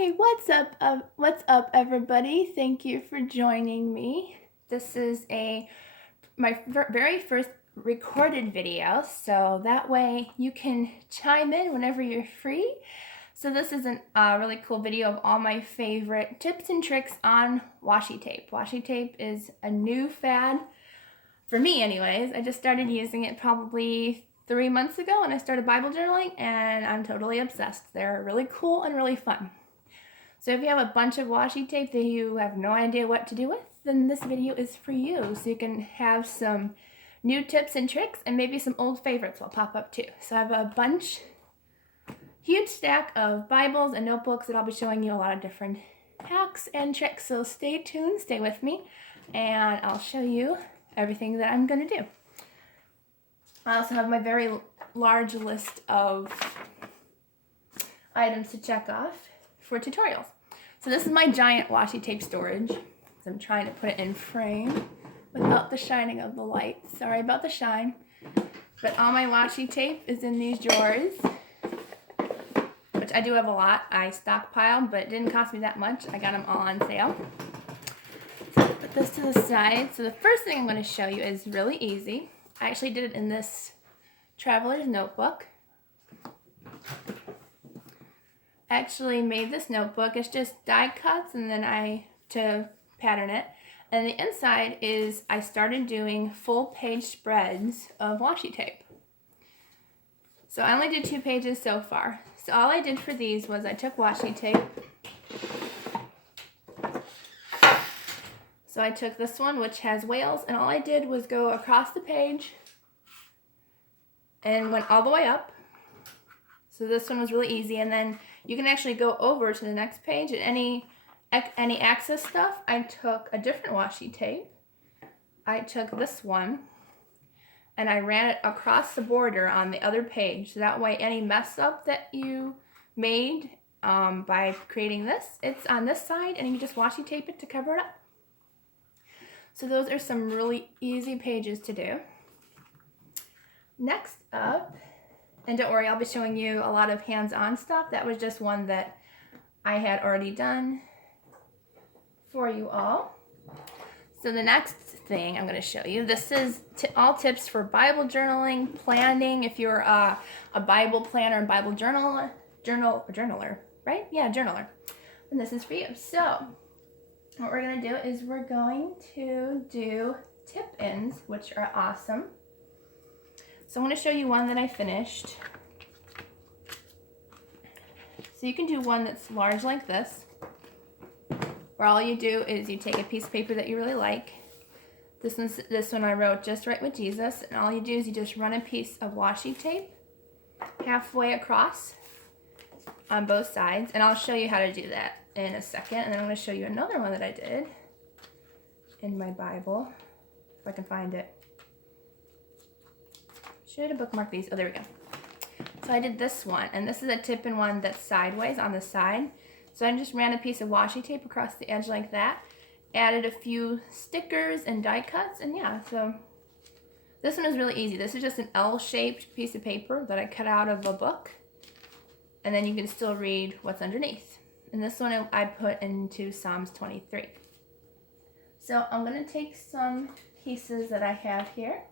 Okay, what's up, everybody? Thank you for joining me. This is my very first recorded video, so that way you can chime in whenever you're free. So this is a really cool video of all my favorite tips and tricks on washi tape. Washi tape is a new fad for me, anyways. I just started using it probably 3 months ago when I started Bible journaling, and I'm totally obsessed. They're really cool and really fun. So if you have a bunch of washi tape that you have no idea what to do with, then this video is for you. So you can have some new tips and tricks, and maybe some old favorites will pop up too. So I have a huge stack of Bibles and notebooks that I'll be showing you a lot of different hacks and tricks. So stay tuned, stay with me, and I'll show you everything that I'm going to do. I also have my very large list of items to check off for tutorials. So this is my giant washi tape storage. So I'm trying to put it in frame without the shining of the light. Sorry about the shine. But all my washi tape is in these drawers, which I do have a lot. I stockpiled, but it didn't cost me that much. I got them all on sale. So put this to the side. So the first thing I'm going to show you is really easy. I actually did it in this traveler's notebook. I actually made this notebook. It's just die cuts and then to pattern it. And the inside is I started doing full page spreads of washi tape. So I only did 2 pages so far. So all I did for these was I took washi tape. So I took this one, which has whales, and all I did was go across the page and went all the way up. So this one was really easy, and then you can actually go over to the next page, and any access stuff, I took a different washi tape. I took this one, and I ran it across the border on the other page. So that way any mess up that you made by creating this, it's on this side, and you just washi tape it to cover it up. So those are some really easy pages to do. Next up, and don't worry, I'll be showing you a lot of hands-on stuff. That was just one that I had already done for you all. So the next thing I'm going to show you, this is all tips for Bible journaling, planning. If you're a Bible planner and Bible journaler, right? Yeah, journaler. And this is for you. So what we're going to do is we're going to do tip-ins, which are awesome. So I'm going to show you one that I finished. So you can do one that's large like this, where all you do is you take a piece of paper that you really like. This one I wrote Just Right with Jesus, and all you do is you just run a piece of washi tape halfway across on both sides, and I'll show you how to do that in a second. And then I'm going to show you another one that I did in my Bible, if I can find it. Should have bookmarked these. Oh, there we go. So I did this one, and this is a tip-in one that's sideways on the side. So I just ran a piece of washi tape across the edge like that, added a few stickers and die cuts, and yeah, so this one is really easy. This is just an L-shaped piece of paper that I cut out of a book, and then you can still read what's underneath. And this one I put into Psalms 23. So I'm going to take some pieces that I have here.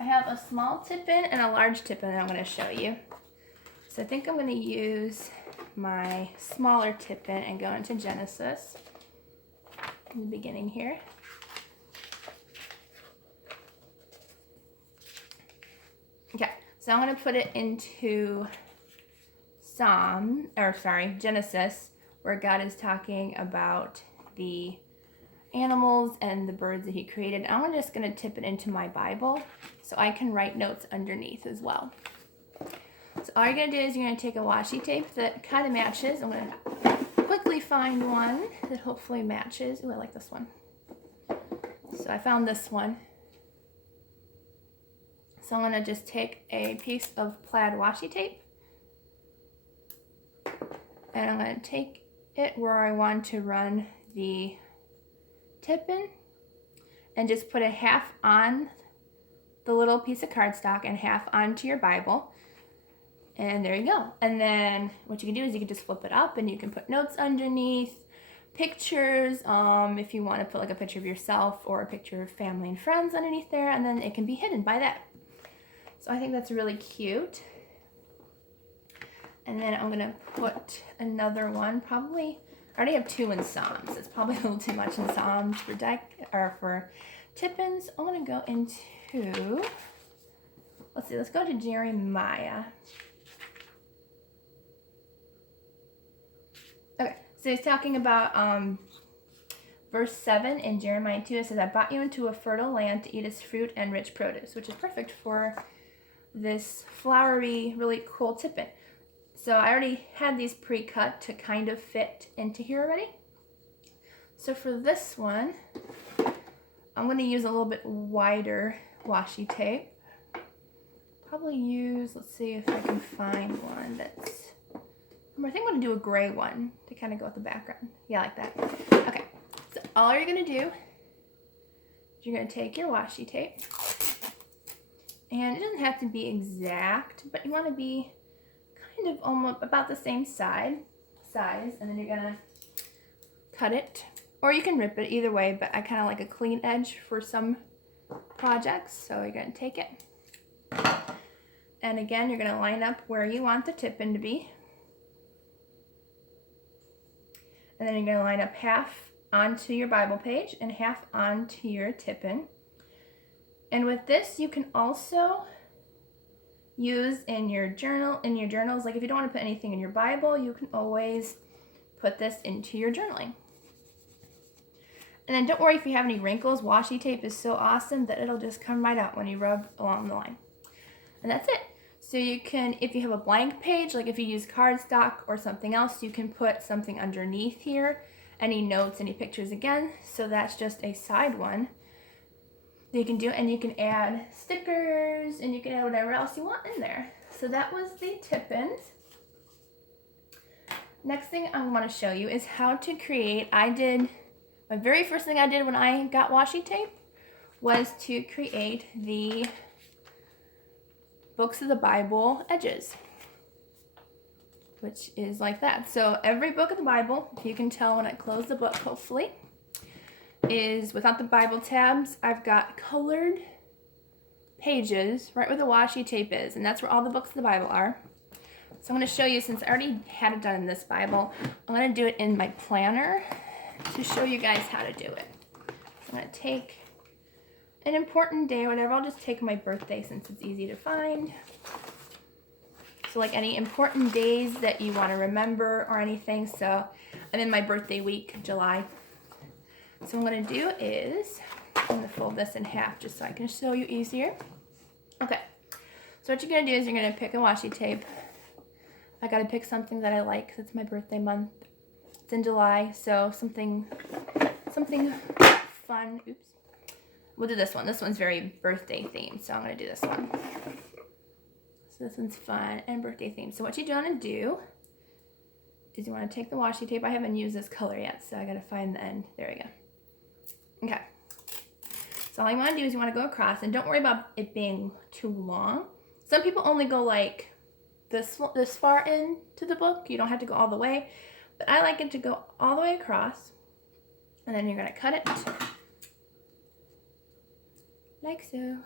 I have a small tip-in and a large tip-in that I'm going to show you. So I think I'm going to use my smaller tip-in and go into Genesis in the beginning here. Okay, so I'm going to put it into Genesis, where God is talking about the animals and the birds that he created. I'm just going to tip it into my Bible so I can write notes underneath as well. So all you're going to do is you're going to take a washi tape that kind of matches. I'm going to quickly find one that hopefully matches. Ooh, I like this one. So I found this one. So I'm going to just take a piece of plaid washi tape, and I'm going to take it where I want to run the tip-in, and just put a half on the little piece of cardstock and half onto your Bible. And there you go. And then what you can do is you can just flip it up and you can put notes underneath, pictures, if you want to put like a picture of yourself or a picture of family and friends underneath there, and then it can be hidden by that. So I think that's really cute. And then I'm gonna put another one, probably, I already have 2 in Psalms. It's probably a little too much in Psalms for for tip-ins. I'm gonna go into, let's see, let's go to Jeremiah. Okay, so he's talking about verse 7 in Jeremiah 2. It says, I brought you into a fertile land to eat its fruit and rich produce, which is perfect for this flowery, really cool tip-in. So I already had these pre-cut to kind of fit into here already. So for this one, I'm going to use a little bit wider washi tape. Probably use, let's see if I can find one that's, I think I'm going to do a gray one to kind of go with the background. Yeah, like that. Okay, so all you're going to do is you're going to take your washi tape, and it doesn't have to be exact, but you want to be kind of almost about the same size, and then you're going to cut it, or you can rip it, either way, but I kind of like a clean edge for some projects. So you're going to take it, and again, you're going to line up where you want the tip-in to be. And then you're going to line up half onto your Bible page and half onto your tip-in. And with this, you can also use in your journals, like if you don't want to put anything in your Bible, you can always put this into your journaling. And then don't worry if you have any wrinkles. Washi tape is so awesome that it'll just come right out when you rub along the line. And that's it. So you can, if you have a blank page, like if you use cardstock or something else, you can put something underneath here, any notes, any pictures again. So that's just a side one that you can do, and you can add stickers, and you can add whatever else you want in there. So that was the tip-ins. Next thing I want to show you is how to create, my very first thing I did when I got washi tape was to create the books of the Bible edges, which is like that. So every book of the Bible, if you can tell when I close the book, hopefully, is without the Bible tabs. I've got colored pages right where the washi tape is, and that's where all the books of the Bible are. So I'm going to show you, since I already had it done in this Bible, I'm going to do it in my planner to show you guys how to do it. So I'm going to take an important day or whatever. I'll just take my birthday since it's easy to find. So like any important days that you want to remember or anything. So I'm in my birthday week, July. So what I'm going to do is I'm going to fold this in half just so I can show you easier. Okay, so what you're going to do is you're going to pick a washi tape. I got to pick something that I like because it's my birthday month. It's in July, so something fun. Oops. We'll do this one. This one's very birthday themed, so I'm going to do this one. So this one's fun and birthday themed. So what you want to do is you want to take the washi tape. I haven't used this color yet, so I got to find the end. There we go. Okay. So all you want to do is you want to go across, and don't worry about it being too long. Some people only go like this far into the book. You don't have to go all the way, but I like it to go all the way across, and then you're going to cut it like so.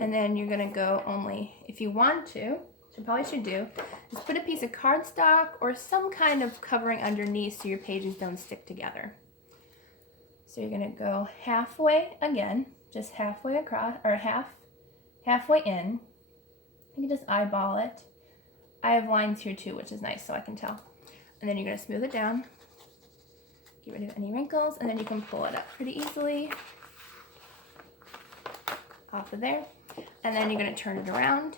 And then you're going to go only, if you want to, which you probably should do, just put a piece of cardstock or some kind of covering underneath so your pages don't stick together. So you're going to go halfway again, just halfway across, or halfway in. You can just eyeball it. I have lines here too, which is nice so I can tell. And then you're going to smooth it down. Get rid of any wrinkles, and then you can pull it up pretty easily off of there. And then you're going to turn it around.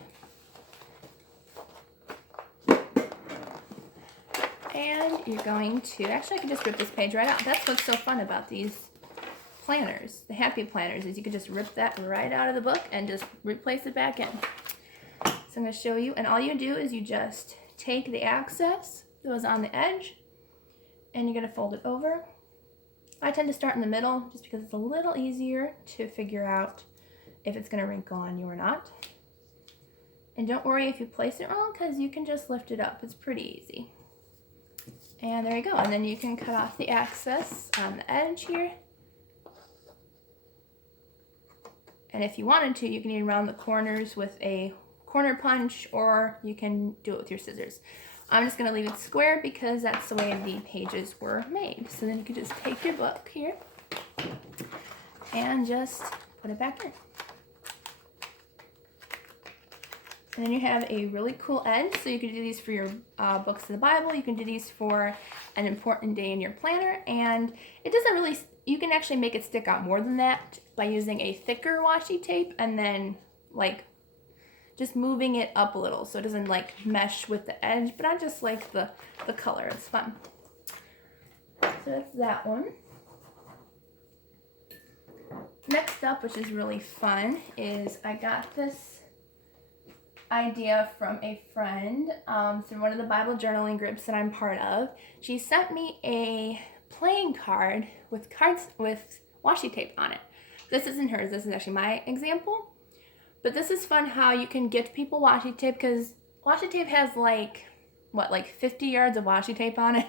And you're going to, actually I can just rip this page right out. That's what's so fun about these planners, the happy planners, is you can just rip that right out of the book and just replace it back in. So I'm going to show you, and all you do is you just take the excess that was on the edge, and you're going to fold it over. I tend to start in the middle just because it's a little easier to figure out if it's going to wrinkle on you or not. And don't worry if you place it wrong, because you can just lift it up. It's pretty easy. And there you go. And then you can cut off the excess on the edge here. And if you wanted to, you can even round the corners with a corner punch, or you can do it with your scissors. I'm just going to leave it square because that's the way the pages were made. So then you can just take your book here and just put it back in. And then you have a really cool edge, so you can do these for your books of the Bible. You can do these for an important day in your planner, and it doesn't really, you can actually make it stick out more than that by using a thicker washi tape and then like just moving it up a little so it doesn't like mesh with the edge, but I just like the color, it's fun. So that's that one. Next up, which is really fun, is I got this idea from a friend through one of the Bible journaling groups that I'm part of. She sent me a playing card with cards with washi tape on it. This isn't hers, this is actually my example. But this is fun how you can get people washi tape, because washi tape has like 50 yards of washi tape on it.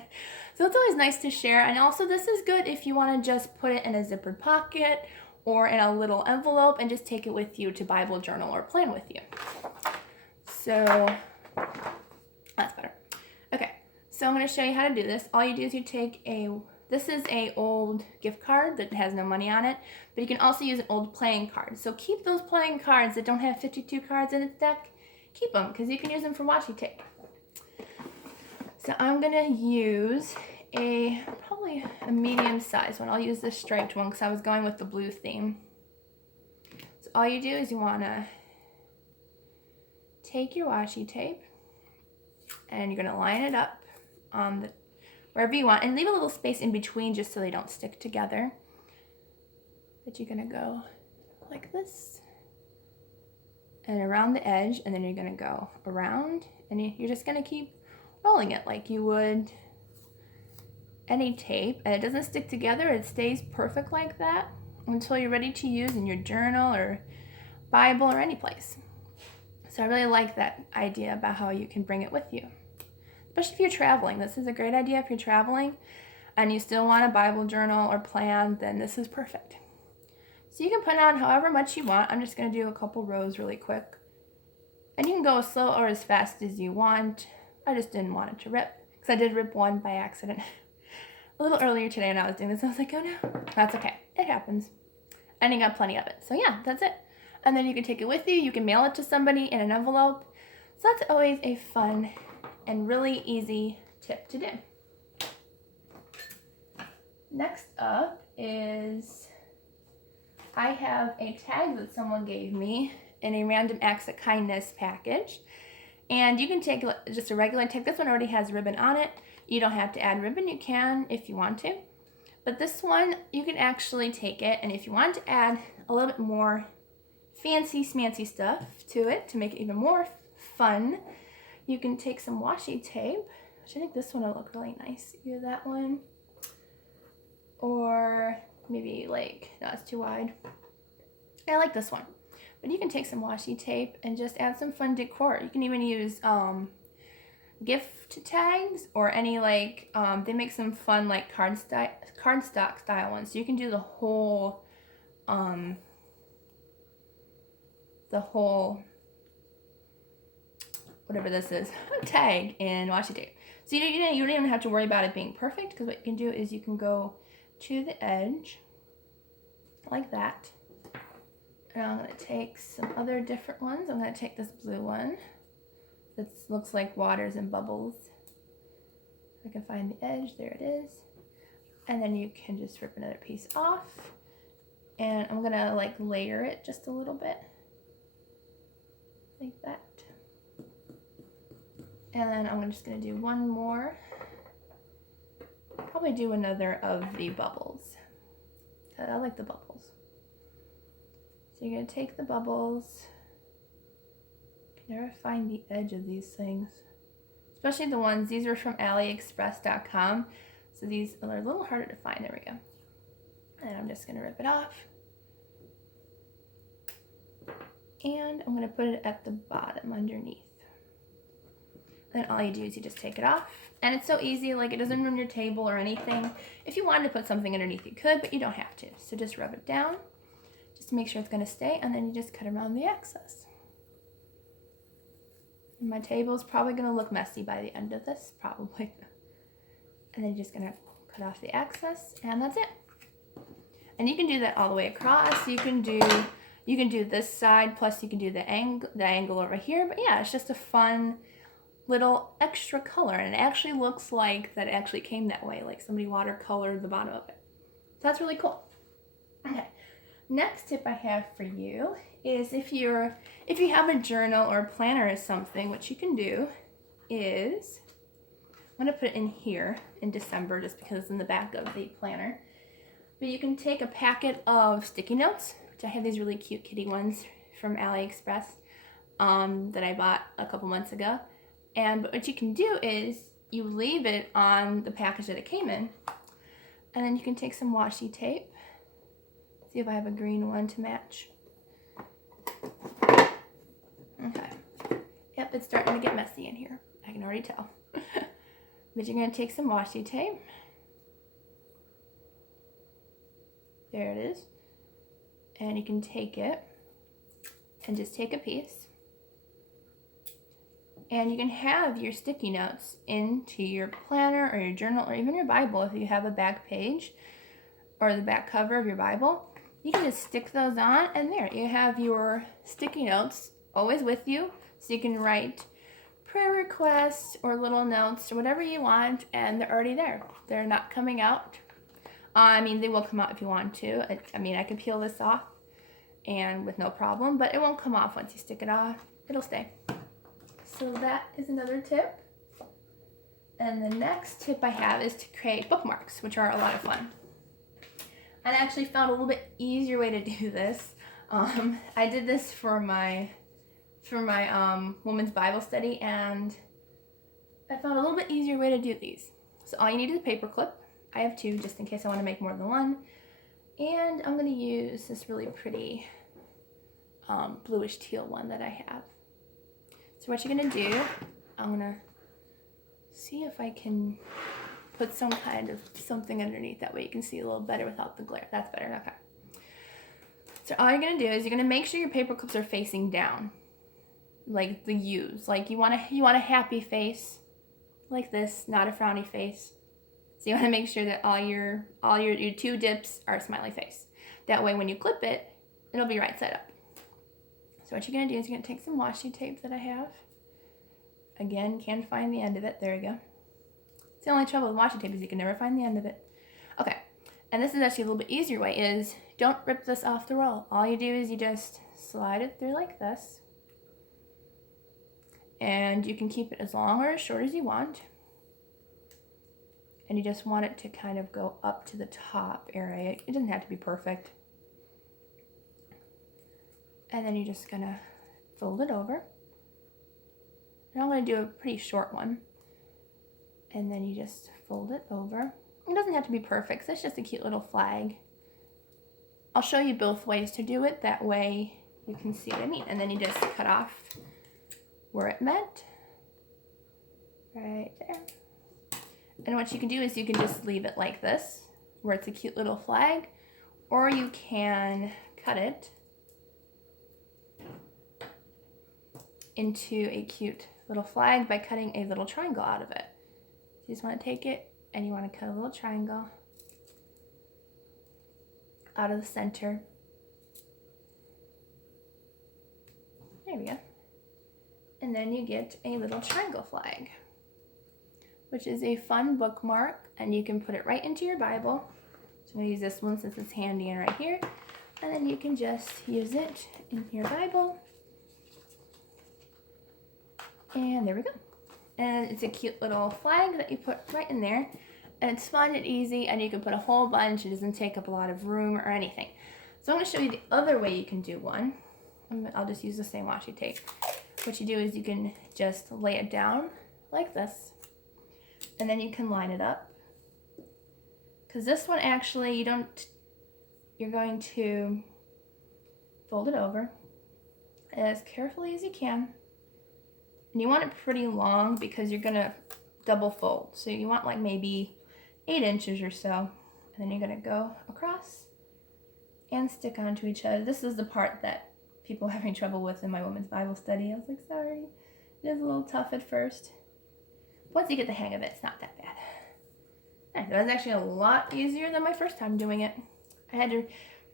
So it's always nice to share. And also this is good if you want to just put it in a zippered pocket or in a little envelope and just take it with you to Bible journal or plan with you. So that's better. Okay, so I'm going to show you how to do this. All you do is you take this is a old gift card that has no money on it, but you can also use an old playing card. So keep those playing cards that don't have 52 cards in its deck. Keep them, because you can use them for washi tape. So I'm going to use probably a medium size one. I'll use this striped one because I was going with the blue theme. So all you do is you want to take your washi tape and you're going to line it up on wherever you want, and leave a little space in between just so they don't stick together. But you're going to go like this and around the edge, and then you're going to go around, and you're just going to keep rolling it like you would any tape, and it doesn't stick together. It stays perfect like that until you're ready to use in your journal or Bible or any place. So I really like that idea about how you can bring it with you, especially if you're traveling. This is a great idea if you're traveling and you still want a Bible journal or plan, then this is perfect. So you can put on however much you want. I'm just going to do a couple rows really quick. And you can go as slow or as fast as you want. I just didn't want it to rip, because I did rip one by accident a little earlier today when I was doing this. I was like, oh no, that's okay. It happens. And you got plenty of it. So yeah, that's it. And then you can take it with you. You can mail it to somebody in an envelope. So that's always a fun and really easy tip to do. Next up is I have a tag that someone gave me in a random acts of kindness package. And you can take just a regular tag. This one already has ribbon on it. You don't have to add ribbon. You can if you want to. But this one, you can actually take it, and if you want to add a little bit more fancy smancy stuff to it to make it even more fun, you can take some washi tape, which I think this one will look really nice. Either that one, or maybe like, no, it's too wide. I like this one. But you can take some washi tape and just add some fun decor. You can even use gift tags or any like, they make some fun like cardstock style ones. So you can do the whole whatever this is, tag in washi tape. So you don't even have to worry about it being perfect, because what you can do is you can go to the edge like that. And I'm going to take some other different ones. I'm going to take this blue one that looks like waters and bubbles. I can find the edge, there it is. And then you can just rip another piece off. And I'm going to like layer it just a little bit. Like that. And then I'm just going to do one more. Probably do another of the bubbles. I like the bubbles. So you're going to take the bubbles. I can never find the edge of these things. Especially the ones, these are from AliExpress.com. So these are a little harder to find. There we go. And I'm just going to rip it off. And I'm going to put it at the bottom underneath. Then all you do is you just take it off. And it's so easy, like it doesn't ruin your table or anything. If you wanted to put something underneath, you could, but you don't have to. So just rub it down, just to make sure it's going to stay, and then you just cut around the excess. And my table is probably going to look messy by the end of this, probably. And then you're just going to cut off the excess, and that's it. And you can do that all the way across. You can do this side, plus you can do the angle over here. But yeah, it's just a fun little extra color, and it actually looks like that it actually came that way, like somebody watercolored the bottom of it. So that's really cool. Okay, next tip I have for you is if you have a journal or a planner or something, what you can do is, I'm going to put it in here in December just because it's in the back of the planner. But you can take a packet of sticky notes, which I have these really cute kitty ones from AliExpress that I bought a couple months ago. And what you can do is you leave it on the package that it came in, and then you can take some washi tape. See if I have a green one to match. Okay. Yep, it's starting to get messy in here. I can already tell. But you're going to take some washi tape. There it is. And you can take it and just take a piece. And you can have your sticky notes into your planner or your journal or even your Bible if you have a back page or the back cover of your Bible. You can just stick those on, and there you have your sticky notes always with you, so you can write prayer requests or little notes or whatever you want, and they're already there. They're not coming out. I mean, they will come out if you want to. I mean, I can peel this off and with no problem, but it won't come off once you stick it off. It'll stay. So that is another tip. And the next tip I have is to create bookmarks, which are a lot of fun. I actually found a little bit easier way to do this. I did this for my women's Bible study, and I found a little bit easier way to do these. So all you need is a paper clip. I have two just in case I want to make more than one. And I'm going to use this really pretty bluish teal one that I have. So what you're going to do, I'm going to see if I can put some kind of something underneath, that way you can see a little better without the glare. That's better. Okay. So all you're going to do is you're going to make sure your paper clips are facing down, like the U's. Like you want a happy face like this, not a frowny face. So you want to make sure that all your two dips are a smiley face. That way when you clip it, it'll be right side up. So what you're going to do is you're going to take some washi tape that I have. Again, can't find the end of it. There you go. It's the only trouble with washi tape is you can never find the end of it. Okay, and this is actually a little bit easier way, is don't rip this off the roll. All you do is you just slide it through like this. And you can keep it as long or as short as you want. And you just want it to kind of go up to the top area. It doesn't have to be perfect. And then you're just gonna fold it over. And I'm gonna do a pretty short one. And then you just fold it over. It doesn't have to be perfect, so it's just a cute little flag. I'll show you both ways to do it, that way you can see what I mean. And then you just cut off where it met, right there. And what you can do is you can just leave it like this, where it's a cute little flag, or you can cut it into a cute little flag by cutting a little triangle out of it. So you just want to take it and you want to cut a little triangle out of the center. There we go. And then you get a little triangle flag, which is a fun bookmark, and you can put it right into your Bible. So I'm going to use this one since it's handy and right here. And then you can just use it in your Bible. And there we go. And it's a cute little flag that you put right in there. And it's fun and easy, and you can put a whole bunch. It doesn't take up a lot of room or anything. So I'm going to show you the other way you can do one. I'll just use the same washi tape. What you do is you can just lay it down like this. And then you can line it up. Because this one actually, you're going to fold it over. as carefully as you can. And you want it pretty long because you're gonna double fold. So you want like maybe 8 inches or so. And then you're gonna go across and stick onto each other. This is the part that people are having trouble with in my women's Bible study. I was like, sorry, it is a little tough at first. Once you get the hang of it, it's not that bad. Right, that was actually a lot easier than my first time doing it. I had to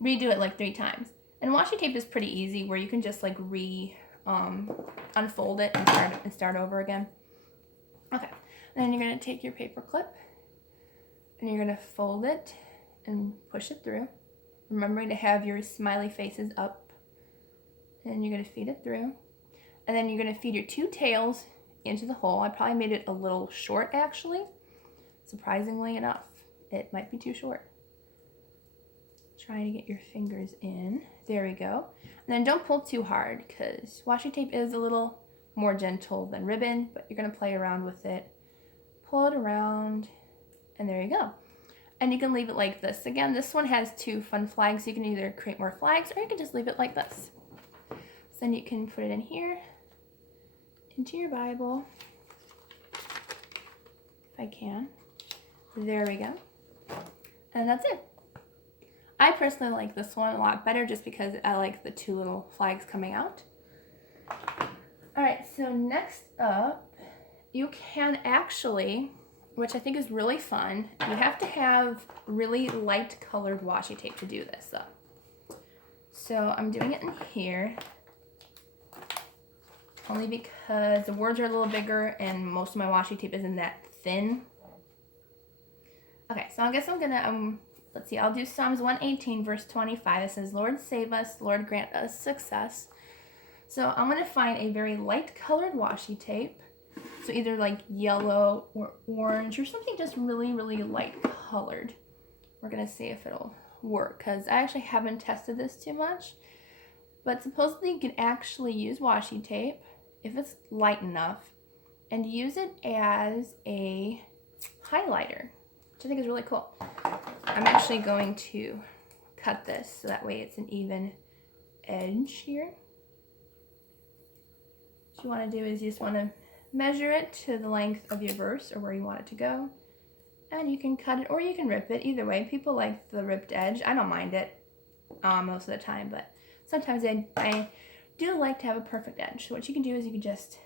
redo it like 3 times. And washi tape is pretty easy where you can just like unfold it and start over again. Okay, and then you're gonna take your paper clip and you're gonna fold it and push it through. Remembering to have your smiley faces up. And you're gonna feed it through. And then you're gonna feed your 2 tails into the hole. I probably made it a little short actually. Surprisingly enough, it might be too short. Try to get your fingers in. There we go. And then don't pull too hard because washi tape is a little more gentle than ribbon, but you're gonna play around with it. Pull it around, and there you go. And you can leave it like this. Again, this one has 2 fun flags. You can either create more flags or you can just leave it like this. So then you can put it in here, into your Bible, if I can. There we go. And that's it. I personally like this one a lot better just because I like the 2 little flags coming out. All right, so next up, you can actually, which I think is really fun, you have to have really light colored washi tape to do this though. So I'm doing it in here, only because the words are a little bigger and most of my washi tape isn't that thin. Okay, so I guess I'm gonna, let's see, I'll do Psalms 118 verse 25. It says, Lord save us, Lord grant us success. So I'm gonna find a very light colored washi tape. So either like yellow or orange or something just really, really light colored. We're gonna see if it'll work because I actually haven't tested this too much. But supposedly you can actually use washi tape if it's light enough and use it as a highlighter, which I think is really cool. I'm actually going to cut this so that way it's an even edge here. What you want to do is you just want to measure it to the length of your verse or where you want it to go. And you can cut it or you can rip it. Either way, people like the ripped edge. I don't mind it most of the time, but sometimes I do like to have a perfect edge. So what you can do is you can just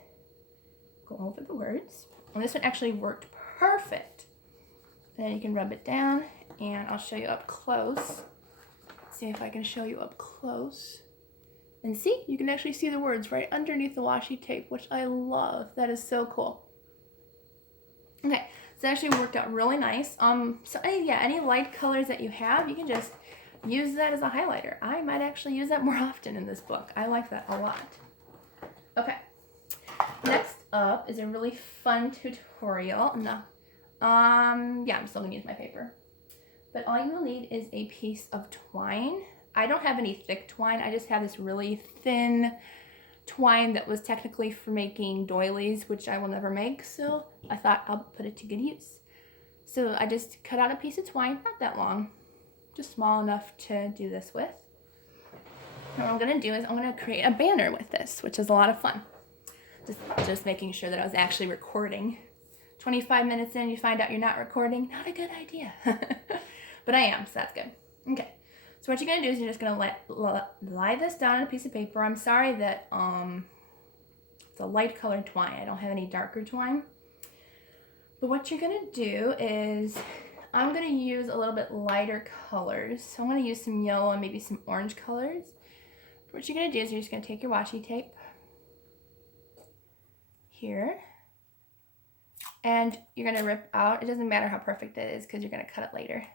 go over the words. And this one actually worked perfect. And then you can rub it down and I'll show you up close. Let's see if I can show you up close. And see, you can actually see the words right underneath the washi tape, which I love. That is so cool. Okay, so it actually worked out really nice. So yeah, any light colors that you have, you can just use that as a highlighter. I might actually use that more often in this book. I like that a lot. Okay, next up is a really fun tutorial. No, yeah, I'm still gonna use my paper. But all you will need is a piece of twine. I don't have any thick twine. I just have this really thin twine that was technically for making doilies, which I will never make. So I thought I'll put it to good use. So I just cut out a piece of twine, not that long, just small enough to do this with. And what I'm gonna do is I'm gonna create a banner with this, which is a lot of fun. Just making sure that I was actually recording. 25 minutes in, you find out you're not recording. Not a good idea. But I am, so that's good. Okay. So what you're going to do is you're just going to lie this down on a piece of paper. I'm sorry that it's a light colored twine. I don't have any darker twine. But what you're going to do is I'm going to use a little bit lighter colors. So I'm going to use some yellow and maybe some orange colors. What you're going to do is you're just going to take your washi tape here. And you're going to rip out. It doesn't matter how perfect it is because you're going to cut it later.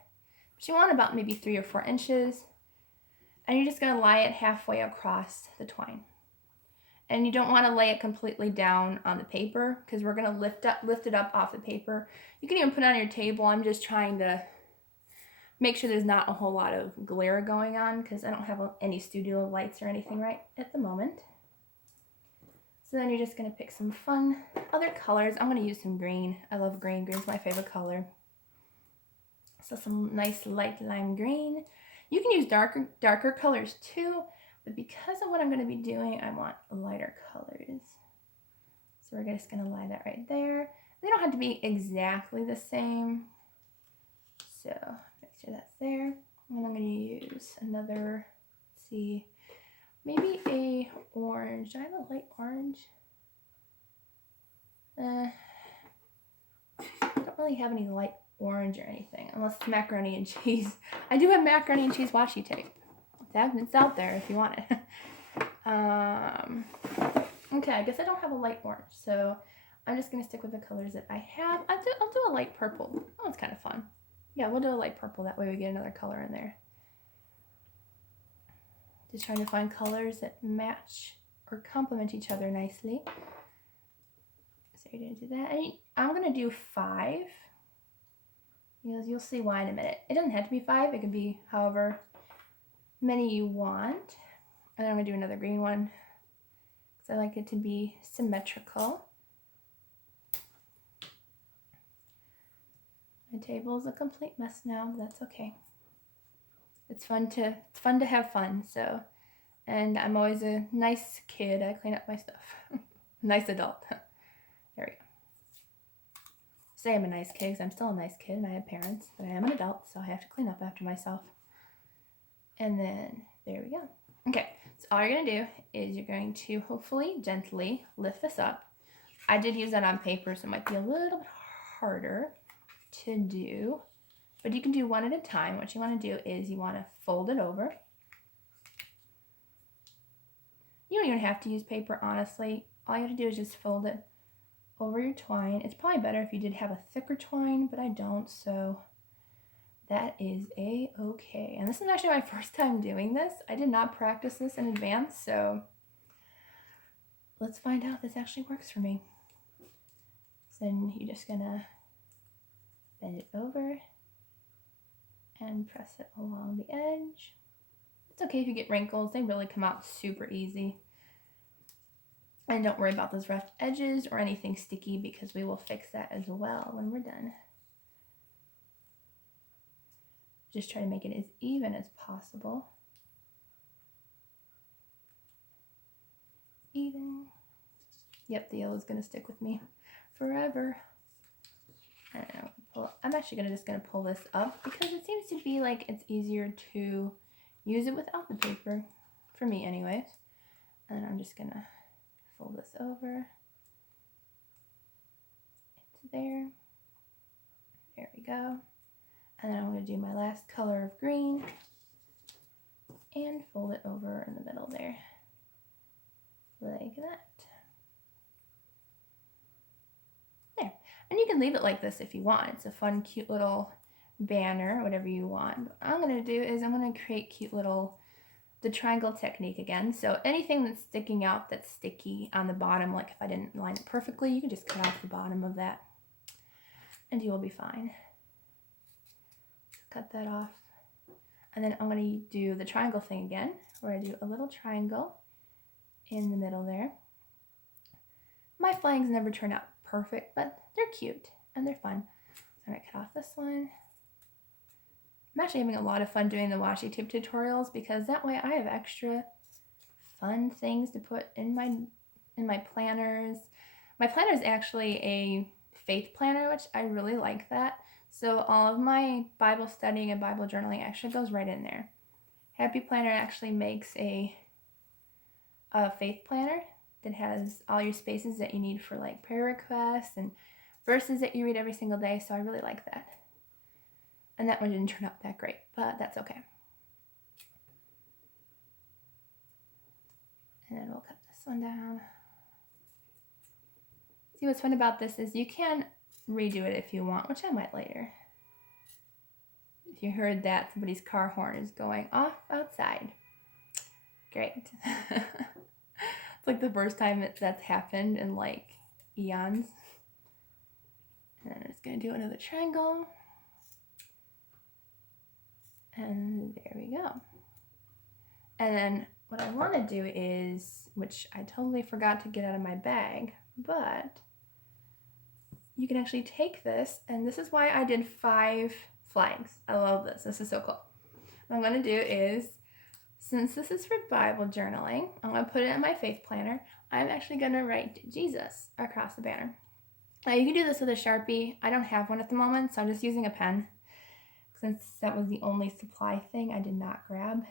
But you want about maybe 3 or 4 inches. And you're just going to lie it halfway across the twine. And you don't want to lay it completely down on the paper because we're going to lift it up off the paper. You can even put it on your table. I'm just trying to make sure there's not a whole lot of glare going on because I don't have any studio lights or anything right at the moment. So then you're just going to pick some fun other colors. I'm going to use some green. I love green. Green's my favorite color. So some nice light lime green. You can use darker colors too, But because of what I'm going to be doing, I want lighter colors. So we're just going to line that right there. They don't have to be exactly the same. So make sure that's there. And I'm going to use another, let's see, maybe a orange. Do I have a light orange? I don't really have any light orange or anything, unless it's macaroni and cheese. I do have macaroni and cheese washi tape. It's out there if you want it. Okay, I guess I don't have a light orange, so I'm just going to stick with the colors that I have. I'll do a light purple. Oh, it's kind of fun. Yeah, we'll do a light purple. That way we get another color in there. Just trying to find colors that match or complement each other nicely. So you're going to do that. And I'm going to do 5. You'll see why in a minute. It doesn't have to be 5. It could be however many you want. And then I'm going to do another green one because I like it to be symmetrical. My table is a complete mess now, but that's okay. It's fun to have fun. So, and I'm always a nice kid. I clean up my stuff. Nice adult. There we go. Say I'm a nice kid because I'm still a nice kid and I have parents, but I am an adult, so I have to clean up after myself. And then there we go. Okay, so all you're going to do is you're going to hopefully gently lift this up. I did use that on paper, so it might be a little bit harder to do, but you can do one at a time. What you want to do is you want to fold it over. You don't even have to use paper, honestly. All you have to do is just fold it over your twine. It's probably better if you did have a thicker twine, but I don't, so that is a-okay. And this is actually my first time doing this. I did not practice this in advance, so let's find out if this actually works for me. So then you're just gonna bend it over and press it along the edge. It's okay if you get wrinkles. They really come out super easy. And don't worry about those rough edges or anything sticky because we will fix that as well when we're done. Just try to make it as even as possible. Even. Yep, the yellow is going to stick with me forever. I'm actually just going to pull this up because it seems to be like it's easier to use it without the paper, for me anyways. And I'm just going to fold this over into there. There we go. And then I'm going to do my last color of green and fold it over in the middle there, like that. There. And you can leave it like this if you want. It's a fun, cute little banner, whatever you want. What I'm going to do is I'm going to create cute little, the triangle technique again. So anything that's sticking out that's sticky on the bottom, like if I didn't line it perfectly, you can just cut off the bottom of that and you will be fine. Cut that off. And then I'm going to do the triangle thing again, where I do a little triangle in the middle there. My flags never turn out perfect, but they're cute and they're fun. So I'm going to cut off this one. I'm actually having a lot of fun doing the washi tape tutorials because that way I have extra fun things to put in my planners. My planner is actually a faith planner, which I really like that. So all of my Bible studying and Bible journaling actually goes right in there. Happy Planner actually makes a faith planner that has all your spaces that you need for like prayer requests and verses that you read every single day. So I really like that. And that one didn't turn out that great, but that's okay. And then we'll cut this one down. See, what's fun about this is you can redo it if you want, which I might later. If you heard that, somebody's car horn is going off outside. Great. It's like the first time that's happened in like eons. And then I'm just going to do another triangle. And there we go. And then what I want to do is, which I totally forgot to get out of my bag, but you can actually take this, and this is why I did 5 flags. I love this. This is so cool. What I'm going to do is since this is for Bible journaling, I'm going to put it in my faith planner. I'm actually going to write Jesus across the banner. Now you can do this with a Sharpie. I don't have one at the moment, so I'm just using a pen. Since that was the only supply thing I did not grab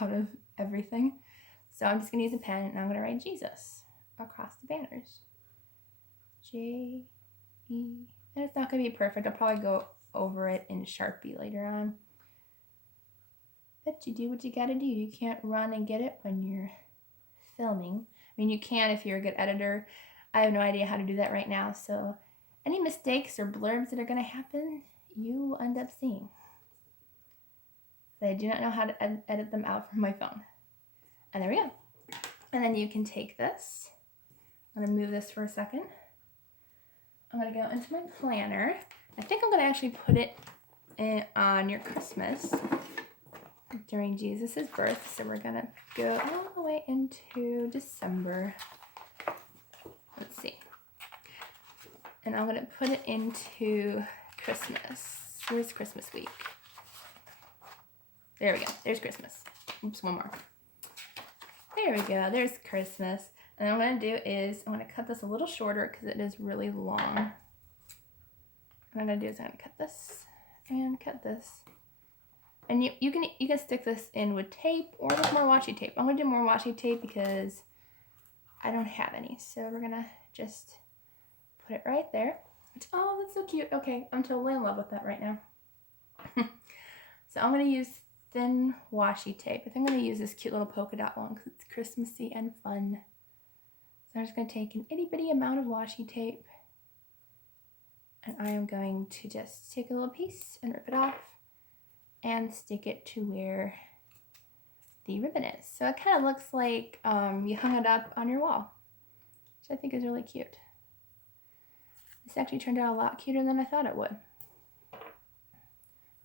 out of everything. So I'm just going to use a pen and I'm going to write Jesus across the banners. J-E. And it's not going to be perfect. I'll probably go over it in Sharpie later on. But you do what you got to do. You can't run and get it when you're filming. I mean, you can if you're a good editor. I have no idea how to do that right now. So any mistakes or blurbs that are going to happen, you will end up seeing. I do not know how to edit them out from my phone. And there we go. And then you can take this. I'm going to move this for a second. I'm going to go into my planner. I think I'm going to actually put it on your Christmas during Jesus' birth. So we're going to go all the way into December. Let's see. And I'm going to put it into Christmas. Where's Christmas week? There we go. There's Christmas. Oops, one more. There we go. There's Christmas. And what I'm going to do is I'm going to cut this a little shorter because it is really long. What I'm going to do is I'm going to cut this and cut this. And you can stick this in with tape or with more washi tape. I'm going to do more washi tape because I don't have any. So we're going to just put it right there. Oh, that's so cute. Okay, I'm totally in love with that right now. So I'm going to use thin washi tape. I think I'm going to use this cute little polka dot one because it's Christmassy and fun. So I'm just going to take an itty bitty amount of washi tape and I am going to just take a little piece and rip it off and stick it to where the ribbon is. So it kind of looks like you hung it up on your wall, which I think is really cute. This actually turned out a lot cuter than I thought it would.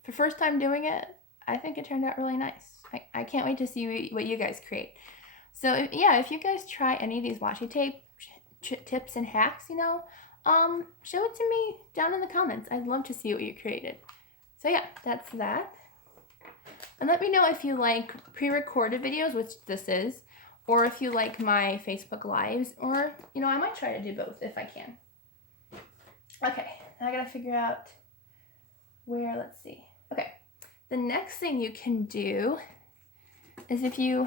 For first time doing it, I think it turned out really nice. I can't wait to see what you guys create. So if you guys try any of these washi tape tips and hacks, show it to me down in the comments. I'd love to see what you created. So yeah, that's that. And let me know if you like pre-recorded videos, which this is, or if you like my Facebook Lives, or, I might try to do both if I can. Okay, now I gotta figure out where, let's see. Okay, the next thing you can do is if you